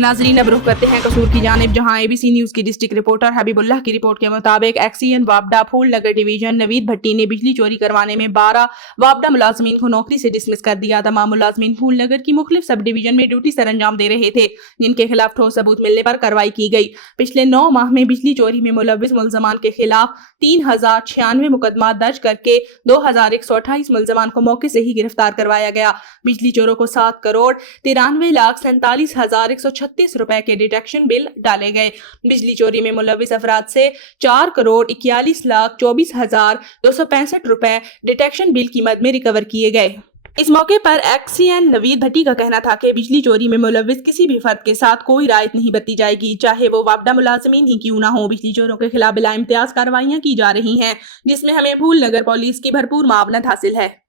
नाजरीन, अब रुख करते हैं कसूर की जानिब, जहां ABC न्यूज की डिस्ट्रिक्ट रिपोर्टर हबीबुल्लाह की रिपोर्ट के मुताबिक एक्सीएन वापडा फूल नगर डिवीजन नवीद भट्टी ने बिजली चोरी करवाने में 12 वापडा मुलाजमीन को नौकरी से डिसमिस कर दिया। तमाम मुलाजमीन फूल नगर की मुख्तलिफ सब डिवीजन में ड्यूटी सर अंजाम दे रहे थे, जिनके खिलाफ ठोस सबूत मिलने पर कार्रवाई की गई। पिछले 9 माह में बिजली चोरी में मुलविस मुलजमान के खिलाफ 3096 मुकदमा दर्ज करके 2128 मुलजमान को मौके से ही गिरफ्तार करवाया गया। बिजली चोरों को 7,93,47,136 रुपए के डिटेक्शन बिल डाले गए। बिजली चोरी में मुलविस अफराद से 4,41,24,265 रुपए डिटेक्शन बिल कीमत में रिकवर किए गए। इस मौके पर एक्सीएन नवीद भट्टी का कहना था कि बिजली चोरी में मुलविस किसी भी फर्द के साथ कोई रायत नहीं बरती जाएगी, चाहे वो वापडा मुलाजमीन ही क्यों ना हो। बिजली चोरों के खिलाफ बिला इम्तियाज कार्रवाइयां की जा रही हैं, जिसमें हमें फूल नगर पुलिस की भरपूर मावनत हासिल है।